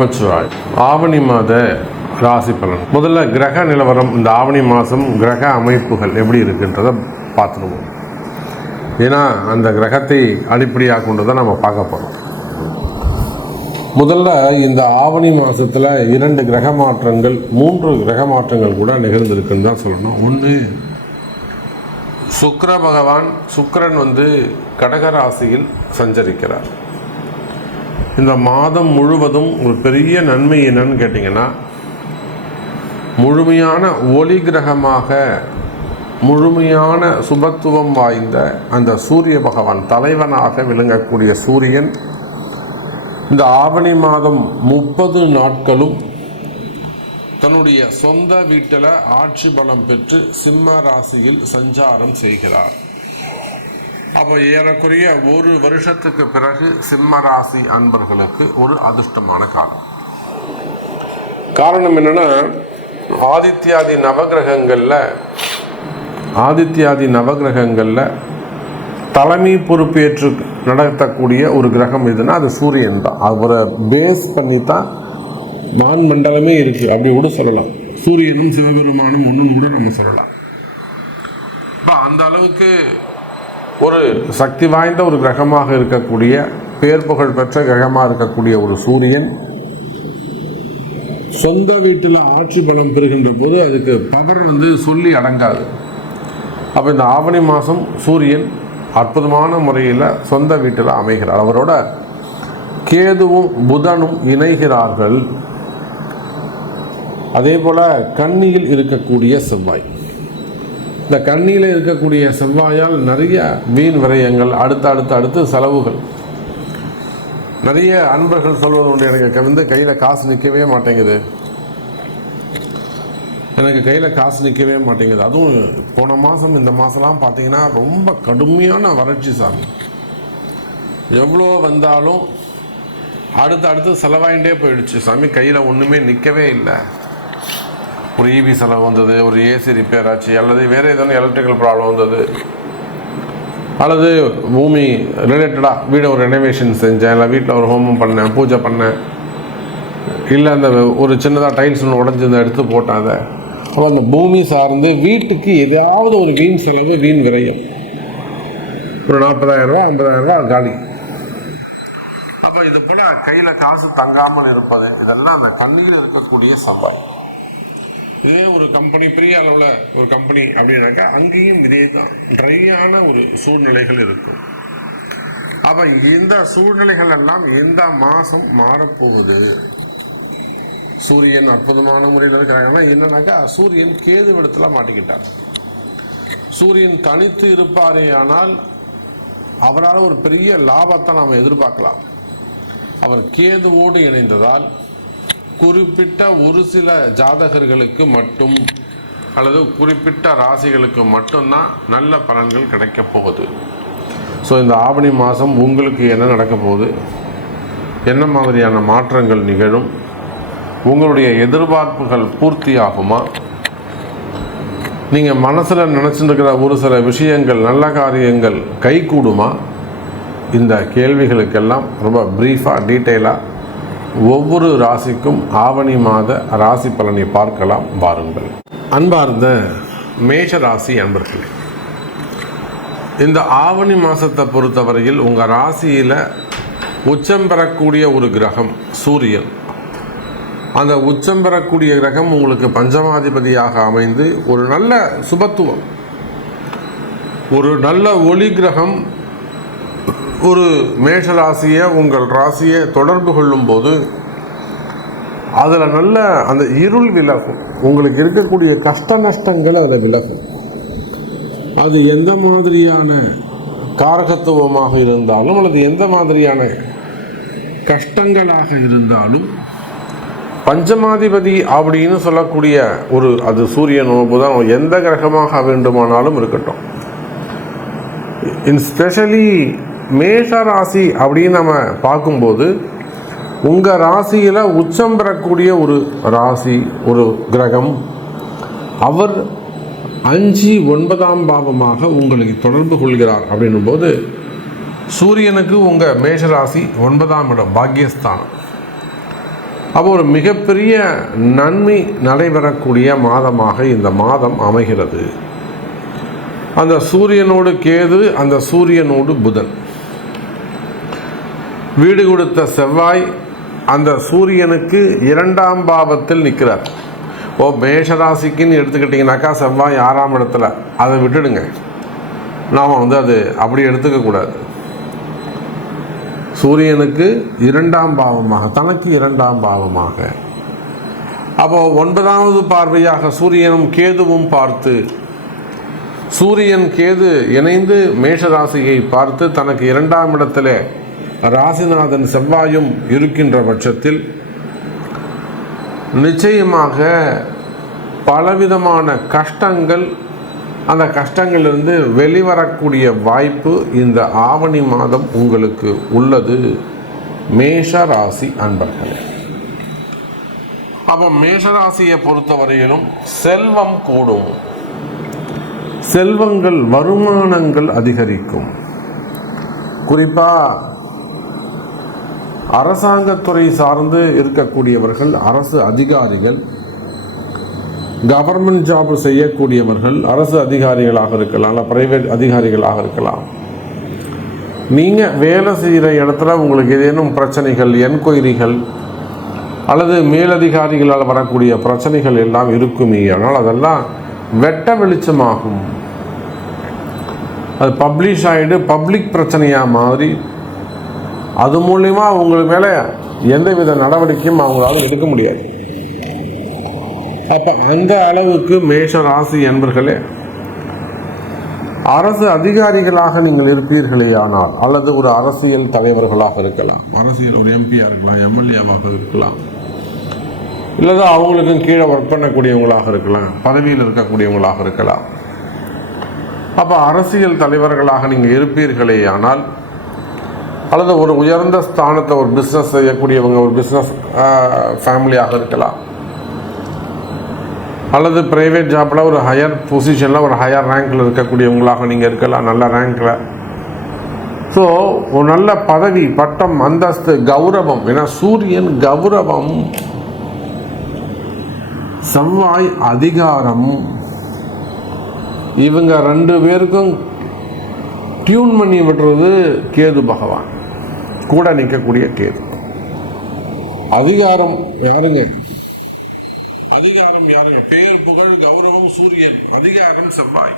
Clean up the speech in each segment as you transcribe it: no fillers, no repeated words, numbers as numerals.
நமச்சிவாய். ஆவணி மாத ராசி பலன். முதல்ல கிரக நிலவரம், இந்த ஆவணி மாதம் கிரக அமைப்புகள் எப்படி இருக்குன்றதை பார்த்துருவோம். ஏன்னா அந்த கிரகத்தை அடிப்படையாக கொண்டு தான் நம்ம பார்க்க போகிறோம். முதல்ல இந்த ஆவணி மாதத்தில் 2 கிரக மாற்றங்கள் 3 கிரக மாற்றங்கள் கூட நிகழ்ந்திருக்குன்னு தான் சொல்லணும். ஒன்று, சுக்கிர பகவான், சுக்கிரன் கடக ராசியில் சஞ்சரிக்கிறார். இந்த மாதம் முழுவதும் ஒரு பெரிய நன்மை என்னன்னு கேட்டிங்கன்னா, முழுமையான ஒளி கிரகமாக, முழுமையான சுபத்துவம் வாய்ந்த அந்த சூரிய பகவான் தலைவனாக விளங்கக்கூடிய சூரியன் இந்த ஆவணி மாதம் 30 நாட்களும் தன்னுடைய சொந்த வீட்டில் ஆட்சி பலம் பெற்று சிம்ம ராசியில் சஞ்சாரம் செய்கிறார். அப்போ ஏறக்குறைய 1 வருஷத்துக்கு பிறகு சிம்ம ராசி அன்பர்களுக்கு ஒரு அதிர்ஷ்டமான காலம். காரணம் என்னன்னா, ஆதித்யாதி நவகிரகங்களில் தலைமை பொறுப்பேற்று நடத்தக்கூடிய ஒரு கிரகம் எதுனா அது சூரியன் தான். அவரை பேஸ் பண்ணி தான் வான் மண்டலமே இருக்கு, அப்படி கூட சொல்லலாம். சூரியனும் சிவபெருமானும் ஒன்றுன்னு கூட நம்ம சொல்லலாம். அந்த அளவுக்கு ஒரு சக்தி வாய்ந்த ஒரு கிரகமாக இருக்கக்கூடிய, பேர் புகழ் பெற்ற கிரகமாக இருக்கக்கூடிய ஒரு சூரியன் சொந்த வீட்டில் ஆட்சி பலம் பெறுகின்ற போது அதுக்கு பவர் சொல்லி அடங்காது. அப்போ இந்த ஆவணி மாதம் சூரியன் அற்புதமான முறையில் சொந்த வீட்டில் அமைகிறார். அவரோட கேதுவும் புதனும் இணைகிறார்கள். அதே போல் கன்னியில் இருக்கக்கூடிய செவ்வாய், இந்த கன்னியில் இருக்கக்கூடிய செவ்வாயால் நிறைய வீண் விரயங்கள், அடுத்து செலவுகள். நிறைய அன்பர்கள் சொல்வது உண்டு, எனக்கு கையில் காசு நிற்கவே மாட்டேங்குது, அதுவும் போன மாதம் இந்த மாதம்லாம் பார்த்தீங்கன்னா ரொம்ப கடுமையான வறட்சி சாமி. எவ்வளோ வந்தாலும் அடுத்து செலவாயிட்டே போயிடுச்சு சாமி, கையில் ஒன்றுமே நிற்கவே இல்லை. ஒரு இபி செலவு வந்தது, ஒரு ஏசி ரிப்பேர் ஆச்சு, அல்லது வேறு ஏதாவது எலக்ட்ரிக்கல் ப்ராப்ளம் வந்தது, அல்லது பூமி ரிலேட்டடாக வீடை ஒரு ரெனோவேஷன் செஞ்சேன், இல்லை வீட்டில் ஒரு ஹோமம் பண்ணேன், பூஜை பண்ணேன், இல்லை அந்த ஒரு சின்னதாக டைல்ஸ் ஒன்று உடஞ்சிருந்த எடுத்து போட்டாங்க. அப்போ அந்த பூமி சார்ந்து வீட்டுக்கு ஏதாவது ஒரு வீண் செலவு, வீண் விரயம், ஒரு 40,000 ரூபா 50,000 ரூபா காலி. அப்போ இது போல் கையில் காசு தங்காமல் இருப்பது, இதெல்லாம் அந்த கண்ணியில் இருக்கக்கூடிய செவ்வாய். இதே ஒரு கம்பெனி, பெரிய அளவில் ஒரு கம்பெனி அப்படின்னாக்கா அங்கேயும் இதே தான் ட்ரையான ஒரு சூழ்நிலைகள் இருக்கும். அப்போ இந்த சூழ்நிலைகள் எல்லாம் இந்த மாதம் மாறப்போகுது. சூரியன் அற்புதமான முறையில் இருக்கிறாங்கன்னா என்னன்னாக்கா, சூரியன் கேது இடத்துல மாட்டிக்கிட்டார். சூரியன் தனித்து இருப்பாரே ஆனால் அவரால் ஒரு பெரிய லாபத்தை நாம் எதிர்பார்க்கலாம். அவர் கேதுவோடு இணைந்ததால் குறிப்பிட்ட ஒரு சில ஜாதகர்களுக்கு மட்டும், அல்லது குறிப்பிட்ட ராசிகளுக்கு மட்டும்தான் நல்ல பலன்கள் கிடைக்க போகுது. ஸோ இந்த ஆவணி மாதம் உங்களுக்கு என்ன நடக்க போகுது, என்ன மாதிரியான மாற்றங்கள் நிகழும், உங்களுடைய எதிர்பார்ப்புகள் பூர்த்தி ஆகுமா, நீங்கள் மனசில் நினச்சிருக்கிற ஒரு சில விஷயங்கள், நல்ல காரியங்கள் கைகூடுமா, இந்த கேள்விகளுக்கெல்லாம் ரொம்ப ப்ரீஃபாக டீட்டெயிலாக ஒவ்வொரு ராசிக்கும் ஆவணி மாத ராசி பலனை பார்க்கலாம் வாருங்கள். அன்பார்ந்த மேஷ ராசி அன்பர்களே, இந்த ஆவணி மாதத்தை பொறுத்தவரையில் உங்கள் ராசியில் உச்சம் பெறக்கூடிய ஒரு கிரகம் சூரியன். அந்த உச்சம் பெறக்கூடிய கிரகம் உங்களுக்கு பஞ்சமாதிபதியாக அமைந்து ஒரு நல்ல சுபத்துவம், ஒரு நல்ல ஒளி கிரகம் ஒரு மேஷ ராசியை, உங்கள் ராசியை தொடர்பு கொள்ளும் போது அதில் நல்ல அந்த இருள் விலகும். உங்களுக்கு இருக்கக்கூடிய கஷ்ட நஷ்டங்கள் அதில் விலகும். அது எந்த மாதிரியான காரகத்துவமாக இருந்தாலும், அல்லது எந்த மாதிரியான கஷ்டங்களாக இருந்தாலும், பஞ்சமாதிபதி அப்படின்னு சொல்லக்கூடிய அது சூரியன், புதன், எந்த கிரகமாக வேண்டுமானாலும் இருக்கட்டும். ஸ்பெஷலி மேஷ ராசி அப்படின்னு நம்ம பார்க்கும்போது, உங்கள் ராசியில் உச்சம் பெறக்கூடிய ஒரு ராசி, ஒரு கிரகம், அவர் 5, 9ஆம் பாவமாக உங்களுக்கு தொடர்பு கொள்கிறார். அப்படின்னும் போது சூரியனுக்கு உங்கள் மேஷராசி 9ஆம் இடம் பாக்கியஸ்தானம். அப்போ ஒரு மிகப்பெரிய நன்மை நடைபெறக்கூடிய மாதமாக இந்த மாதம் அமைகிறது. அந்த சூரியனோடு கேது, அந்த சூரியனோடு புதன், வீடு கொடுத்த செவ்வாய் அந்த சூரியனுக்கு 2ஆம் பாவத்தில் நிற்கிறார். மேஷராசிக்குன்னு எடுத்துக்கிட்டிங்கனாக்கா செவ்வாய் 6ஆம் இடத்துல, அதை விட்டுடுங்க. நாம் அது அப்படி எடுத்துக்கக்கூடாது. சூரியனுக்கு 2ஆம் பாவமாக, தனக்கு 2ஆம் பாவமாக, அப்போ 9வது பார்வையாக சூரியனும் கேதுவும் பார்த்து, சூரியன் கேது இணைந்து மேஷராசியை பார்த்து தனக்கு 2ஆம் இடத்துல ராசிநாதன் செவ்வாயும் இருக்கின்ற பட்சத்தில் நிச்சயமாக பலவிதமான கஷ்டங்கள், அந்த கஷ்டங்களிலிருந்து வெளிவரக்கூடிய வாய்ப்பு இந்த ஆவணி மாதம் உங்களுக்கு உள்ளது மேஷ ராசி அன்பர்களே. அப்போ மேஷராசியை பொறுத்தவரையிலும் செல்வம் கூடும், செல்வங்கள், வருமானங்கள் அதிகரிக்கும். குறிப்பாக அரசாங்கத்துறை சார்ந்து இருக்கக்கூடியவர்கள், அரசு அதிகாரிகள், கவர்மெண்ட் ஜாப் செய்யக்கூடியவர்கள், அரசு அதிகாரிகளாக இருக்கலாம், இல்லை பிரைவேட் அதிகாரிகளாக இருக்கலாம். நீங்கள் வேலை செய்கிற இடத்துல உங்களுக்கு ஏதேனும் பிரச்சனைகள், என்கொயரிகள் அல்லது மேலதிகாரிகளால் வரக்கூடிய பிரச்சனைகள் எல்லாம் இருக்குமே, ஆனால் அதெல்லாம் வெட்ட வெளிச்சமாகும். அது பப்ளிஷ் ஆகிடு பப்ளிக் பிரச்சனையாக மாறி அது மூலிமா உங்களுக்கு மேலே எந்தவித நடவடிக்கையும் அவங்களால எடுக்க முடியாது. அப்போ அந்த அளவுக்கு மேஷ ராசி என்பர்களே, அரசு அதிகாரிகளாக நீங்கள் இருப்பீர்களே ஆனால், அல்லது ஒரு அரசியல் தலைவர்களாக இருக்கலாம், அரசியல் ஒரு எம்பியாக இருக்கலாம், எம்எல்ஏவாக இருக்கலாம், இல்லது அவங்களுக்கும் கீழே ஒர்க் பண்ணக்கூடியவங்களாக இருக்கலாம், பதவியில் இருக்கக்கூடியவங்களாக இருக்கலாம். அப்போ அரசியல் தலைவர்களாக நீங்கள் இருப்பீர்களே ஆனால், அல்லது ஒரு உயர்ந்த ஸ்தானத்தை ஒரு பிஸ்னஸ் செய்யக்கூடியவங்க, ஒரு பிஸ்னஸ் ஃபேமிலியாக இருக்கலாம், அல்லது ப்ரைவேட் ஜாப்பில் ஒரு ஹையர் பொசிஷனில் ஒரு ஹையர் ரேங்கில் இருக்கக்கூடியவங்களாக நீங்கள் இருக்கலாம், நல்ல ரேங்கில். ஸோ ஒரு நல்ல பதவி, பட்டம், அந்தஸ்து, கௌரவம். ஏன்னா சூரியன் கௌரவம், செவ்வாய் அதிகாரம். இவங்க 2 பேருக்கும் டியூன் பண்ணி விடுறது கேது பகவான், கூட நிற்கக்கூடிய கேது. அதிகாரம் யாருங்க? அதிகாரம் யாருங்க? பேர், புகழ், கௌரவம் சூரியன், அதிகாரம் செவ்வாய்.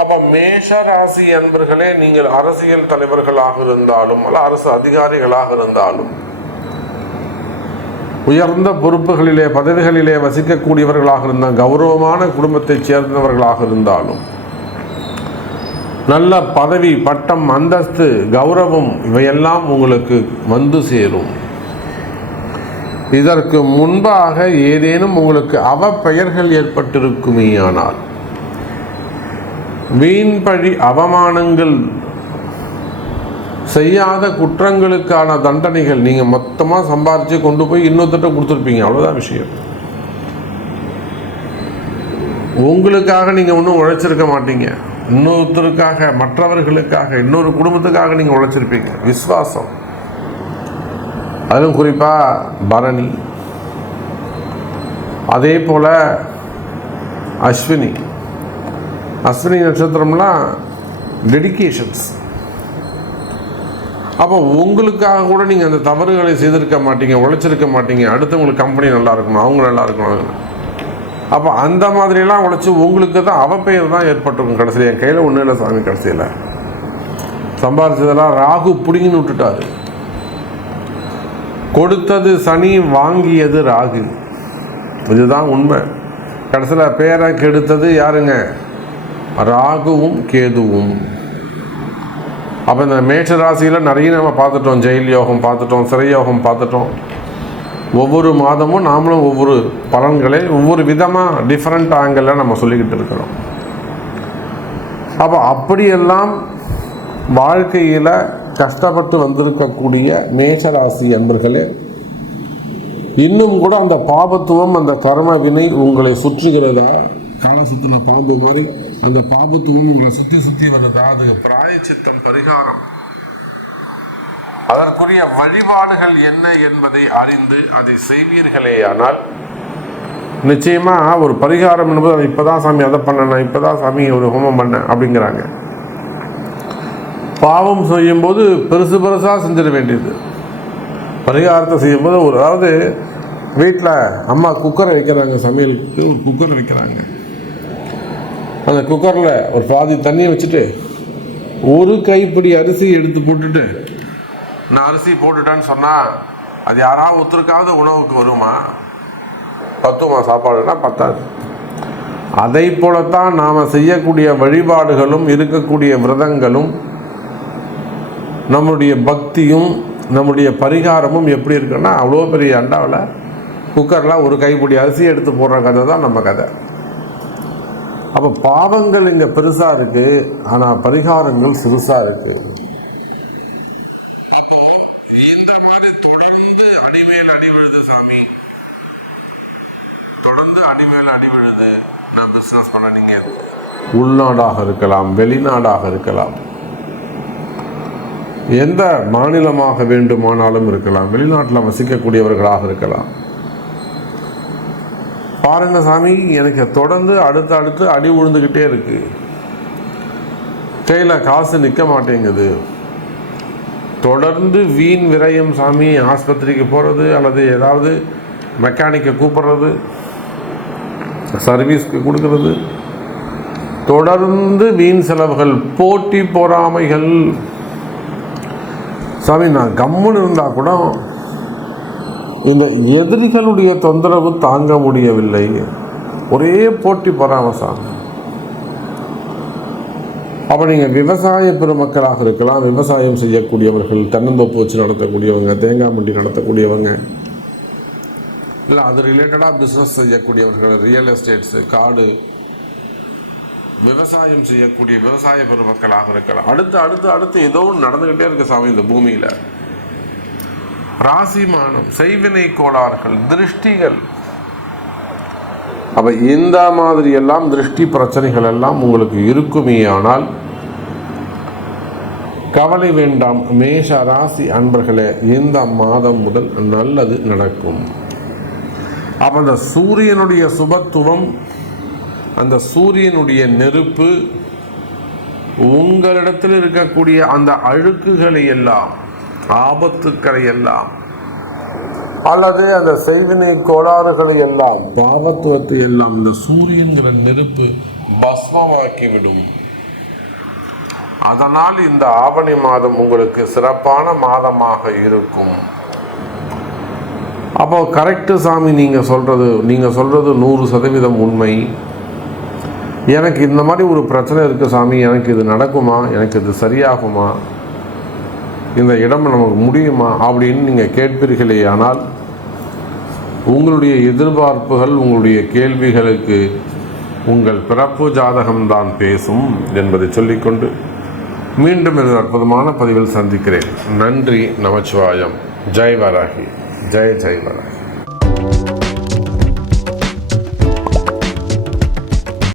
அப்ப மேஷ ராசி அன்பர்களே, நீங்கள் அரசியல் தலைவர்களாக இருந்தாலும் அல்ல அரசு அதிகாரிகளாக இருந்தாலும், உயர்ந்த பொறுப்புகளிலே பதவிகளிலே வசிக்கக்கூடியவர்களாக இருந்தால், கௌரவமான குடும்பத்தைச் சேர்ந்தவர்களாக இருந்தாலும், நல்ல பதவி, பட்டம், அந்தஸ்து, கௌரவம் இவையெல்லாம் உங்களுக்கு வந்து சேரும். இதற்கு முன்பாக ஏதேனும் உங்களுக்கு அவப்பெயர்கள் ஏற்பட்டிருக்குமேயானால், வீண்பழி, அவமானங்கள், செய்யாத குற்றங்களுக்கான தண்டனைகள் நீங்கள் மொத்தமாக சம்பாதிச்சு கொண்டு போய் இன்னொருத்தட்ட கொடுத்துருப்பீங்க. அவ்வளோதான் விஷயம். உங்களுக்காக நீங்கள் ஒன்றும் உழைச்சிருக்க மாட்டீங்க, இன்னொருத்தருக்காக, மற்றவர்களுக்காக, இன்னொரு குடும்பத்துக்காக நீங்கள் உழைச்சிருப்பீங்க. விசுவாசம். அதுவும் குறிப்பாக பரணி, அதே போல் அஸ்வினி நட்சத்திரம்லாம் டெடிகேஷன்ஸ். அப்போ உங்களுக்காக கூட நீங்கள் அந்த தவறுகளை செய்திருக்க மாட்டீங்க, உழைச்சிருக்க மாட்டீங்க. அடுத்தவங்களுக்கு கம்பெனி நல்லா இருக்கணும், அவங்க நல்லா இருக்கணும். அப்போ அந்த மாதிரிலாம் உழைச்சி உங்களுக்கு தான் அவப்பெயர் தான் ஏற்பட்டிருக்கும். கடைசியில் என் கையில் ஒன்றும் இல்லை சாமி, கடைசியில் சம்பாதிச்சதெல்லாம் ராகு பிடிங்கின்னு விட்டுட்டாரு. கொடுத்தது சனி, வாங்கியது ராகு. இதுதான் உண்மை. கடைசியில் பேரை கெடுத்தது யாருங்க? ராகுவும் கேதுவும். அப்போ இந்த மேஷ ராசியில் நிறைய நம்ம பார்த்துட்டோம். ஜெயில் யோகம் பார்த்துட்டோம், சிறை யோகம் பார்த்துட்டோம். ஒவ்வொரு மாதமும் நாமளும் ஒவ்வொரு பலன்களை ஒவ்வொரு விதமாக டிஃப்ரெண்ட் ஆங்கிளில் நம்ம சொல்லிக்கிட்டு இருக்கிறோம். அப்போ அப்படியெல்லாம் வாழ்க்கையில் கஷ்டப்பட்டு வந்திருக்கக்கூடிய மேஷராசி என்பர்களே, இன்னும் கூட அந்த பாபத்துவம், அந்த கர்ம வினை உங்களை சுற்றுகிறதா? காலை சுற்றின பாம்பு மாதிரி அந்த பாபத்துவம் உங்களை சுற்றி வருதா? அதுக்கு பிராயச்சித்தம், பரிகாரம் அதற்குரிய வழிபாடுகள் என்ன என்பதை அறிந்து அதை செய்வீர்களேயானால் நிச்சயமா ஒரு பரிகாரம் என்பது இப்பதான் சாமி அதை பண்ண, இப்பதான் சாமி ஒரு ஹோமம் பண்ண அப்படிங்கிறாங்க. பாவம் செய்யும்போது பெருசு பெருசா செஞ்சிட வேண்டியது. பரிகாரத்தை செய்யும்போது அதாவது வீட்டில் அம்மா குக்கரை வைக்கிறாங்க, சமையலுக்கு ஒரு குக்கரை வைக்கிறாங்க. அந்த குக்கரில் ஒரு பாதி தண்ணியை வச்சுட்டு ஒரு கைப்பிடி அரிசி எடுத்து போட்டுட்டு நான் அரிசி போட்டுட்டேன்னு சொன்னால் அது யாராவது ஒருத்தருக்காவது உணவுக்கு வருமா? பத்துமா? சாப்பாடுனா பத்தாது. அதை போலத்தான் நாம் செய்யக்கூடிய வழிபாடுகளும் இருக்கக்கூடிய விரதங்களும் நம்முடைய பக்தியும் நம்முடைய பரிகாரமும் எப்படி இருக்குன்னா அவ்வளோ பெரிய அண்டாவில் குக்கரில் ஒரு கைப்பிடி அரிசி எடுத்து போடுற கதை தான் நம்ம கதை. அப்போ பாவங்கள் இங்கே பெருசாக இருக்கு, ஆனால் பரிகாரங்கள் சிறுசாக இருக்கு. இந்த மாதிரி தொடர்ந்து அடிமேல் அடிவிழுது சாமி, தொடர்ந்து அடிமேல் அடிவிழுது. நான் பிஸ்னஸ் பண்ண, நீங்க உள்நாடாக இருக்கலாம், வெளிநாடாக இருக்கலாம், எந்த மாநிலமாக வேண்டுமானாலும் இருக்கலாம், வெளிநாட்டில் வசிக்கக்கூடியவர்களாக இருக்கலாம். பாருங்க சாமி, எனக்கு தொடர்ந்து அடுத்து அடி விழுந்துக்கிட்டே இருக்கு, கையில் காசு நிற்க மாட்டேங்குது, தொடர்ந்து வீண் விரயம் சாமி. ஆஸ்பத்திரிக்கு போகிறது அல்லது ஏதாவது மெக்கானிக்கை கூப்பிடுறது, சர்வீஸ்க்கு கொடுக்கறது, தொடர்ந்து வீண் செலவுகள், போட்டி பொறாமைகள். சாமி நான் கம்முன்னு இருந்தால் கூட இந்த எதிரிகளுடைய தொந்தரவு தாங்க முடியவில்லை, ஒரே போட்டி பொறாமை சாமி. அப்போ நீங்கள் விவசாய பெருமக்களாக இருக்கலாம், விவசாயம் செய்யக்கூடியவர்கள், தென்னந்தோப்பு வச்சு நடத்தக்கூடியவங்க, தேங்காய் மண்டி நடத்தக்கூடியவங்க, இல்லை அது ரிலேட்டடாக பிஸ்னஸ் செய்யக்கூடியவர்கள், ரியல் எஸ்டேட்ஸு, காடு, விவசாயம் செய்யக்கூடிய விவசாய பெருமக்களாக இருக்கலாம். அடுத்து ஏதோ நடந்துகிட்டே இருக்கு சாமி இந்த பூமியில. ராசிமானம், செய்வினை கோளாறுகள், திருஷ்டிகள். அப்ப இந்த மாதிரி எல்லாம் திருஷ்டி பிரச்சனைகள் எல்லாம் உங்களுக்கு இருக்குமே ஆனால் கவலை வேண்டாம். மேஷ ராசி அன்பர்களே, இந்த மாதம் முதல் நல்லது நடக்கும். அப்ப அந்த சூரியனுடைய சுபத்துவம், அந்த சூரியனுடைய நெருப்பு உங்களிடத்தில் இருக்கக்கூடிய அந்த அழுக்குகளை எல்லாம், ஆபத்துக்களை எல்லாம், அல்லது அந்த செய்வினை கோளாறுகளை எல்லாம், பாவத்துவத்தை எல்லாம் இந்த சூரியன்கிற நெருப்பு பஸ்மமாக்கிவிடும். அதனால் இந்த ஆவணி மாதம் உங்களுக்கு சிறப்பான மாதமாக இருக்கும். அப்போ கரெக்டு சாமி, நீங்கள் சொல்றது 100% உண்மை. எனக்கு இந்த மாதிரி ஒரு பிரச்சனை இருக்குது சாமி, எனக்கு இது நடக்குமா, எனக்கு இது சரியாகுமா, இந்த இடம் நமக்கு முடியுமா அப்படின்னு நீங்கள் கேட்பீர்களே ஆனால் உங்களுடைய எதிர்பார்ப்புகள், உங்களுடைய கேள்விகளுக்கு உங்கள் பிறப்பு ஜாதகம்தான் பேசும் என்பதை சொல்லிக்கொண்டு மீண்டும் ஒரு அற்புதமான பதிவில் சந்திக்கிறேன். நன்றி, நமச்சிவாயம். ஜெய் வராகி, ஜெய் வராகி.